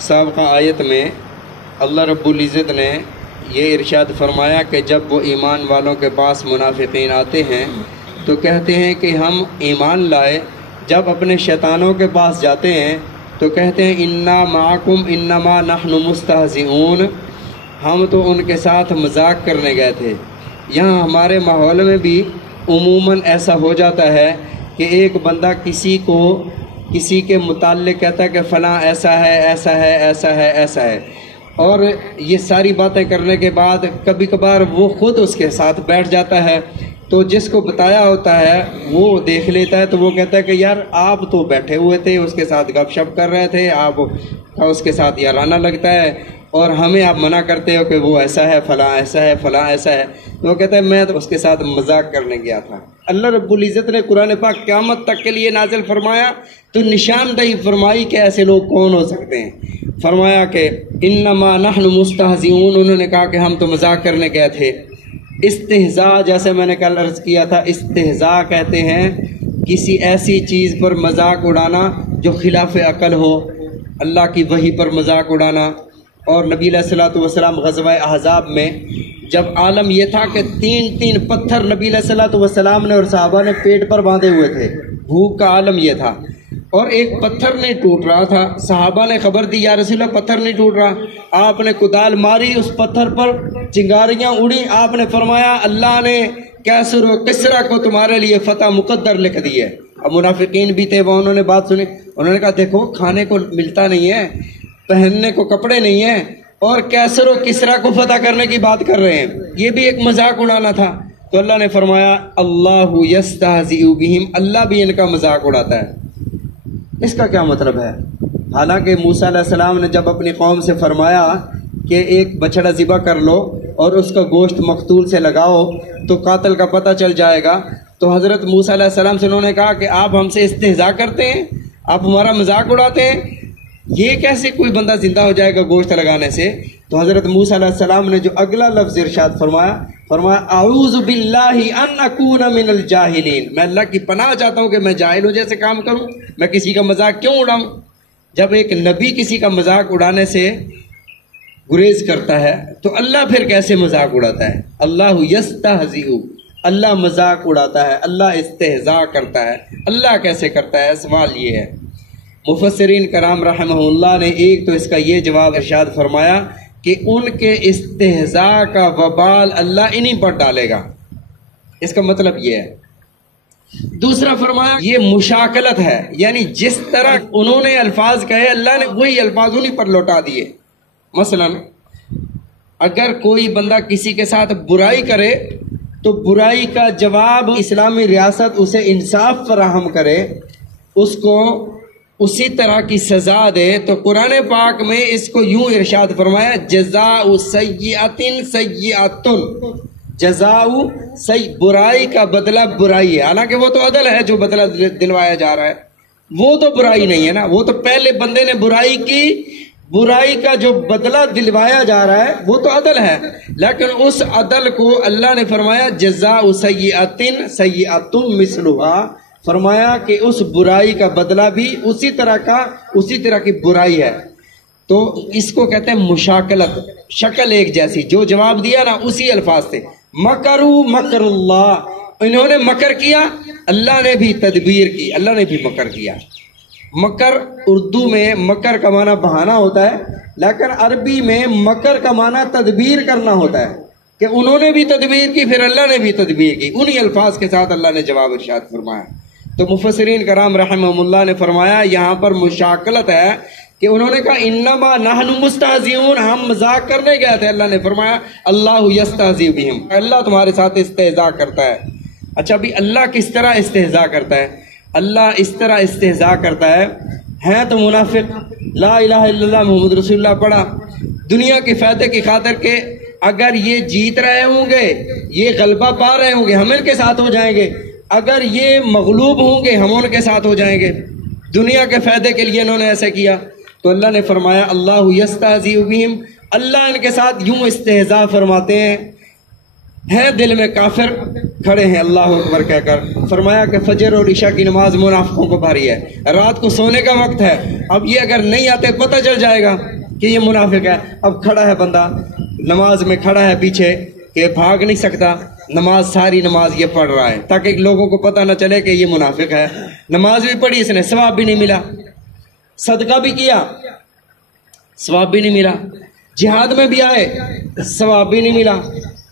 سابقہ آیت میں اللہ رب العزت نے یہ ارشاد فرمایا کہ جب وہ ایمان والوں کے پاس منافقین آتے ہیں تو کہتے ہیں کہ ہم ایمان لائے، جب اپنے شیطانوں کے پاس جاتے ہیں تو کہتے ہیں انا معکم انما نحن مستہزئون، ہم تو ان کے ساتھ مذاق کرنے گئے تھے۔ یہاں ہمارے ماحول میں بھی عموماً ایسا ہو جاتا ہے کہ ایک بندہ کسی کے متعلق کہتا ہے کہ فلاں ایسا ہے ایسا ہے ایسا ہے ایسا ہے، اور یہ ساری باتیں کرنے کے بعد کبھی کبھار وہ خود اس کے ساتھ بیٹھ جاتا ہے، تو جس کو بتایا ہوتا ہے وہ دیکھ لیتا ہے تو وہ کہتا ہے کہ یار آپ تو بیٹھے ہوئے تھے، اس کے ساتھ گپ شپ کر رہے تھے، آپ اس کے ساتھ یارانہ لگتا ہے اور ہمیں آپ منع کرتے ہو کہ وہ ایسا ہے فلاں ایسا ہے فلاں ایسا ہے۔ تو وہ کہتا ہے میں تو اس کے ساتھ مذاق کرنے گیا تھا۔ اللہ رب العزت نے قرآن پاک قیامت تک کے لیے نازل فرمایا تو نشاندہی فرمائی کہ ایسے لوگ کون ہو سکتے ہیں۔ فرمایا کہ انما نحن مستہزئون، انہوں نے کہا کہ ہم تو مذاق کرنے گئے تھے۔ استہزاء، جیسے میں نے کل عرض کیا تھا، استہزاء کہتے ہیں کسی ایسی چیز پر مذاق اڑانا جو خلاف عقل ہو، اللہ کی وحی پر مذاق اڑانا۔ اور نبی علیہ الصلوۃ والسلام غزوہ احزاب میں جب عالم یہ تھا کہ تین پتھر نبی علیہ الصلوۃ والسلام نے اور صحابہ نے پیٹ پر باندھے ہوئے تھے، بھوک کا عالم یہ تھا، اور ایک پتھر نہیں ٹوٹ رہا تھا۔ صحابہ نے خبر دی یا رسول اللہ پتھر نہیں ٹوٹ رہا، آپ نے کدال ماری، اس پتھر پر چنگاریاں اڑی، آپ نے فرمایا اللہ نے کیسر و کسرا کو تمہارے لیے فتح مقدر لکھ دی ہے۔ اب منافقین بھی تھے وہ، انہوں نے بات سنی، انہوں نے کہا دیکھو کھانے کو ملتا نہیں ہے، پہننے کو کپڑے نہیں ہیں، اور کیسر و کسرا کو فتح کرنے کی بات کر رہے ہیں، یہ بھی ایک مذاق اڑانا تھا۔ تو اللہ نے فرمایا اللہ یستہزئ بہم، اللہ بھی ان کا مذاق اڑاتا ہے۔ اس کا کیا مطلب ہے؟ حالانکہ موسیٰ علیہ السلام نے جب اپنی قوم سے فرمایا کہ ایک بچڑا ذبح کر لو اور اس کا گوشت مقتول سے لگاؤ تو قاتل کا پتہ چل جائے گا، تو حضرت موسیٰ علیہ السلام سے انہوں نے کہا کہ آپ ہم سے استہزاء کرتے ہیں، آپ ہمارا مذاق اڑاتے ہیں، یہ کیسے کوئی بندہ زندہ ہو جائے گا گوشت لگانے سے؟ تو حضرت موسیٰ علیہ السلام نے جو اگلا لفظ ارشاد فرمایا اعوذ باللہ ان اکون من الجاہلین، میں اللہ کی پناہ چاہتا ہوں کہ میں جاہلوں جیسے کام کروں، میں کسی کا مذاق کیوں اڑاؤں؟ جب ایک نبی کسی کا مذاق اڑانے سے گریز کرتا ہے تو اللہ پھر کیسے مذاق اڑاتا ہے؟ اللہ یستہزئ، اللہ مذاق اڑاتا ہے، اللہ استہزاء کرتا ہے، اللہ کیسے کرتا ہے؟ سوال یہ ہے۔ مفسرین کرام رحمہ اللہ نے ایک تو اس کا یہ جواب ارشاد فرمایا کہ ان کے استہزاء کا وبال اللہ انہی پر ڈالے گا، اس کا مطلب یہ ہے۔ دوسرا فرمایا یہ مشاکلت ہے، یعنی جس طرح انہوں نے الفاظ کہے اللہ نے وہی الفاظ انہی پر لوٹا دیے۔ مثلا اگر کوئی بندہ کسی کے ساتھ برائی کرے تو برائی کا جواب اسلامی ریاست اسے انصاف فراہم کرے، اس کو اسی طرح کی سزا دے، تو قرآن پاک میں اس کو یوں ارشاد فرمایا جزاء سیئۃ سیئۃ، جزاء برائی کا بدلہ برائی ہے، حالانکہ وہ تو عدل ہے جو بدلہ دلوایا جا رہا ہے، وہ تو برائی نہیں ہے نا، وہ تو پہلے بندے نے برائی کی، برائی کا جو بدلہ دلوایا جا رہا ہے وہ تو عدل ہے، لیکن اس عدل کو اللہ نے فرمایا جزاء سیئۃ سیئۃ مثلھا، فرمایا کہ اس برائی کا بدلہ بھی اسی طرح کی برائی ہے۔ تو اس کو کہتے ہیں مشاکلت، شکل ایک جیسی، جو جواب دیا نا اسی الفاظ سے۔ مکروا مکر اللہ، انہوں نے مکر کیا، اللہ نے بھی تدبیر کی، اللہ نے بھی مکر کیا۔ مکر اردو میں مکر کا معنی بہانہ ہوتا ہے، لیکن عربی میں مکر کا معنی تدبیر کرنا ہوتا ہے، کہ انہوں نے بھی تدبیر کی پھر اللہ نے بھی تدبیر کی، انہی الفاظ کے ساتھ اللہ نے جواب ارشاد فرمایا۔ تو مفسرین کرام رحمہ اللہ نے فرمایا یہاں پر مشاکلت ہے کہ انہوں نے کہا انما نحن مستہزئون، ہم مذاق کرنے گئے تھے، اللہ نے فرمایا اللہ یستہزئ بہم، اللہ تمہارے ساتھ استہزاء کرتا ہے۔ اچھا ابھی اللہ کس طرح استہزاء کرتا ہے؟ اللہ اس طرح استہزاء کرتا ہے تو منافق لا الہ الا اللہ محمد رسول اللہ پڑھا، دنیا کے فائدے کی خاطر کہ اگر یہ جیت رہے ہوں گے، یہ غلبہ پا رہے ہوں گے، ہم ان کے ساتھ ہو جائیں گے، اگر یہ مغلوب ہوں گے ہم ان کے ساتھ ہو جائیں گے، دنیا کے فائدے کے لیے انہوں نے ایسا کیا۔ تو اللہ نے فرمایا اللہ یستہزئ بہم، اللہ ان کے ساتھ یوں استہزاء فرماتے ہیں ہے دل میں کافر کھڑے ہیں اللہ اکبر کہہ کر. فرمایا کہ فجر اور عشاء کی نماز منافقوں کو بھاری ہے، رات کو سونے کا وقت ہے. اب یہ اگر نہیں آتے پتہ چل جائے گا کہ یہ منافق ہے. اب کھڑا ہے بندہ نماز میں، کھڑا ہے پیچھے کہ بھاگ نہیں سکتا، نماز ساری نماز یہ پڑھ رہا ہے تاکہ لوگوں کو پتہ نہ چلے کہ یہ منافق ہے. نماز بھی پڑھی اس نے، ثواب بھی نہیں ملا. صدقہ بھی کیا، ثواب بھی نہیں ملا. جہاد میں بھی آئے، ثواب بھی نہیں ملا.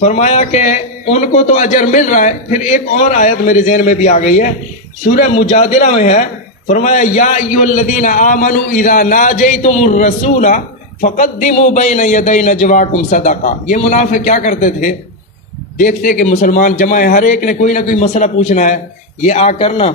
فرمایا کہ ان کو تو اجر مل رہا ہے. پھر ایک اور آیت میرے ذہن میں بھی آ گئی ہے، سورہ مجادلہ میں ہے. فرمایا یا ایھا الذین آمنوا اذا ناجیتم الرسول فقدموا بین یدی نجواکم صدقہ. یہ منافق کیا کرتے تھے، دیکھتے کہ مسلمان جمع ہے، ہر ایک نے کوئی نہ کوئی مسئلہ پوچھنا ہے، یہ آ کرنا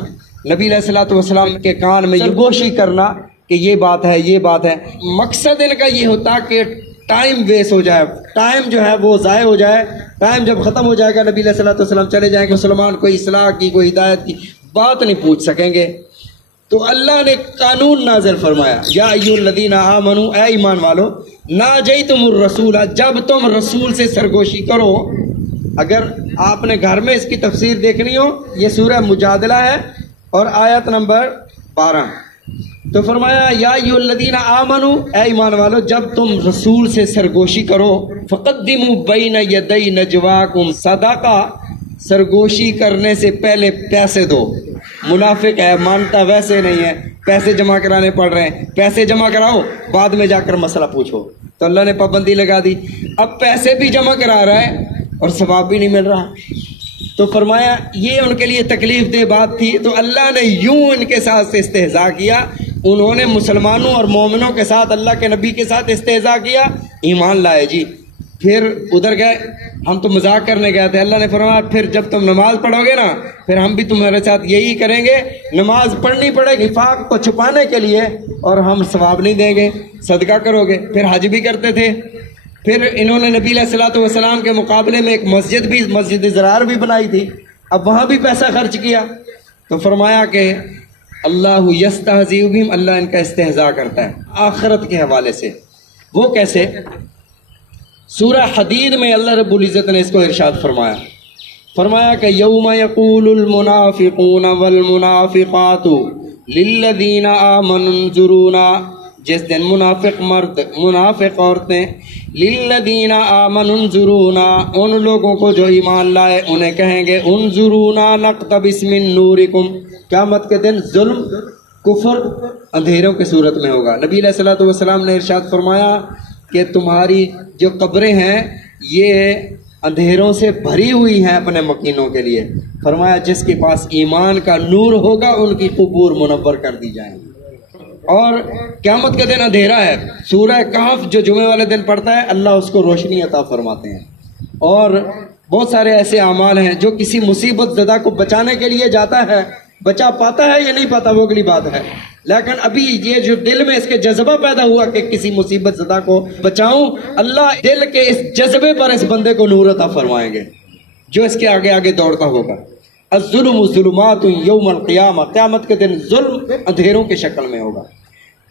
نبی علیہ الصلوۃ والسلام کے کان میں سرگوشی کرنا کہ یہ بات ہے، یہ بات ہے. مقصد ان کا یہ ہوتا کہ ٹائم ویسٹ ہو جائے، ٹائم جو ہے وہ ضائع ہو جائے. ٹائم جب ختم ہو جائے گا نبی علیہ الصلوۃ والسلام چلے جائیں گے، مسلمان کوئی اصلاح کی، کوئی ہدایت کی بات نہیں پوچھ سکیں گے. تو اللہ نے قانون نازل فرمایا یا ایھا الذین آمنوا، اے ایمان والو، ناجیتم الرسول، جب تم رسول سے سرگوشی کرو. اگر آپ نے گھر میں اس کی تفسیر دیکھنی ہو، یہ سورہ مجادلہ ہے اور آیت نمبر 12. تو فرمایا یا ایھا الذین آمنوا، اے ایمان والو، جب تم رسول سے سرگوشی کرو، فقدموا بین یدی نجواکم صدقہ، سرگوشی کرنے سے پہلے پیسے دو. منافق ہے، مانتا ویسے نہیں ہے، پیسے جمع کرانے پڑ رہے ہیں، پیسے جمع کراؤ بعد میں جا کر مسئلہ پوچھو. تو اللہ نے پابندی لگا دی. اب پیسے بھی جمع کرا رہا ہے اور ثواب بھی نہیں مل رہا. تو فرمایا یہ ان کے لیے تکلیف دہ بات تھی. تو اللہ نے یوں ان کے ساتھ سے استہزاء کیا. انہوں نے مسلمانوں اور مومنوں کے ساتھ، اللہ کے نبی کے ساتھ استہزاء کیا، ایمان لائے جی. پھر ادھر گئے، ہم تو مذاق کرنے گئے تھے. اللہ نے فرمایا پھر جب تم نماز پڑھو گے نا، پھر ہم بھی تمہارے ساتھ یہی کریں گے. نماز پڑھنی پڑے گی نفاق کو چھپانے کے لیے، اور ہم ثواب نہیں دیں گے. صدقہ کرو گے. پھر حج بھی کرتے تھے. پھر انہوں نے نبی علیہ الصلوۃ والسلام کے مقابلے میں ایک مسجد بھی، مسجد ضرار بھی بنائی تھی. اب وہاں بھی پیسہ خرچ کیا. تو فرمایا کہ اللہ یستہزئ بہم، اللہ ان کا استہزاء کرتا ہے آخرت کے حوالے سے. وہ کیسے؟ سورہ حدید میں اللہ رب العزت نے اس کو ارشاد فرمایا. فرمایا کہ یوم یقول المنافقون والمنافقات للذین آمنوا انظرونا، جس دن منافق مرد، منافق عورتیں، للذین آمنوا انظرونا، ان لوگوں کو جو ایمان لائے انہیں کہیں گے انظرونا نقتبس من نورکم. قیامت کے دن ظلم، کفر اندھیروں کی صورت میں ہوگا. نبی علیہ الصلوۃ والسلام نے ارشاد فرمایا کہ تمہاری جو قبریں ہیں یہ اندھیروں سے بھری ہوئی ہیں اپنے مکینوں کے لیے. فرمایا جس کے پاس ایمان کا نور ہوگا ان کی قبور منور کر دی جائیں گی. اور قیامت کے دن اندھیرا ہے. سورہ کہف جو جمعے والے دن پڑھتا ہے اللہ اس کو روشنی عطا فرماتے ہیں. اور بہت سارے ایسے اعمال ہیں جو کسی مصیبت زدہ کو بچانے کے لیے جاتا ہے، بچا پاتا ہے یا نہیں پاتا وہ اگلی بات ہے. لیکن ابھی یہ جو دل میں اس کے جذبہ پیدا ہوا کہ کسی مصیبت زدہ کو بچاؤں، اللہ دل کے اس جذبے پر اس بندے کو نور عطا فرمائیں گے جو اس کے آگے آگے دوڑتا ہوگا. الظلم ظلمات یوم القیامہ، قیامت کے دن ظلم اندھیروں کی شکل میں ہوگا.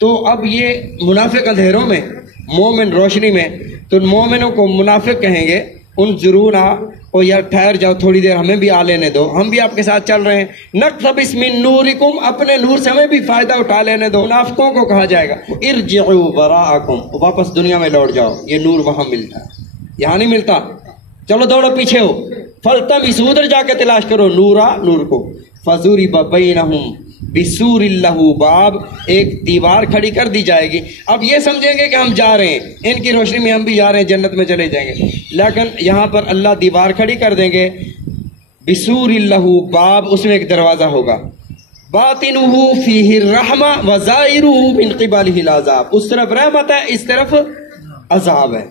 تو اب یہ منافق اندھیروں میں، مومن روشنی میں. تو مومنوں کو منافق کہیں گے انظرونا، او یار ٹھہر جاؤ تھوڑی دیر، ہمیں بھی آ لینے دو، ہم بھی آپ کے ساتھ چل رہے ہیں. نقتبس من نورکم، اپنے نور سے ہمیں بھی فائدہ اٹھا لینے دو. منافقوں کو کہا جائے گا ارجعوا وراءکم، واپس دنیا میں لوٹ جاؤ، یہ نور وہاں ملتا ہے، یہاں نہیں ملتا، چلو دوڑو پیچھے ہو. فالتمسوا، ادھر جا کے تلاش کرو نورا، نور کو. فضرب بینہم بسور لہ باب، ایک دیوار کھڑی کر دی جائے گی. اب یہ سمجھیں گے کہ ہم جا رہے ہیں، ان کی روشنی میں ہم بھی جا رہے ہیں، جنت میں چلے جائیں گے. لیکن یہاں پر اللہ دیوار کھڑی کر دیں گے. بسور لہ باب، اس میں ایک دروازہ ہوگا. باطنہ فیہ الرحمہ وظاہرہ من قبلہ العذاب، اس طرف رحمت ہے، اس طرف عذاب ہے.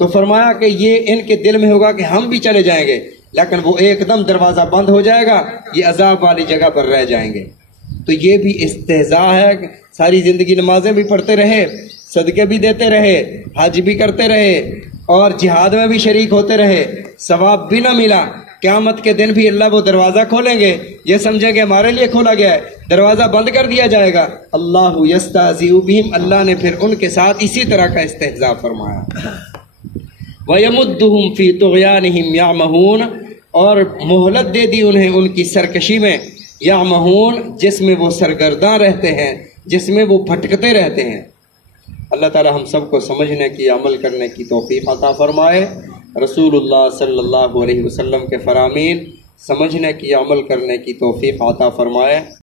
تو فرمایا کہ یہ ان کے دل میں ہوگا کہ ہم بھی چلے جائیں گے، لیکن وہ ایک دم دروازہ بند ہو جائے گا، یہ عذاب والی جگہ پر رہ جائیں گے. تو یہ بھی استہزاء ہے. ساری زندگی نمازیں بھی پڑھتے رہے، صدقے بھی دیتے رہے، حج بھی کرتے رہے، اور جہاد میں بھی شریک ہوتے رہے، ثواب بھی نہ ملا. قیامت کے دن بھی اللہ وہ دروازہ کھولیں گے، یہ سمجھیں گے ہمارے لیے کھولا گیا ہے، دروازہ بند کر دیا جائے گا. اللہ یستہزئ بہم، اللہ نے پھر ان کے ساتھ اسی طرح کا استہزاء فرمایا. وَيَمُدُّهُمْ فِي طُغْيَانِهِمْ يَعْمَهُونَ، اور مہلت دے دی انہیں ان کی سرکشی میں، یعمہون جس میں وہ سرگرداں رہتے ہیں، جس میں وہ بھٹکتے رہتے ہیں۔ اللہ تعالی ہم سب کو سمجھنے کی، عمل کرنے کی توفیق عطا فرمائے۔ رسول اللہ صلی اللہ علیہ وسلم کے فرامین سمجھنے کی، عمل کرنے کی توفیق عطا فرمائے۔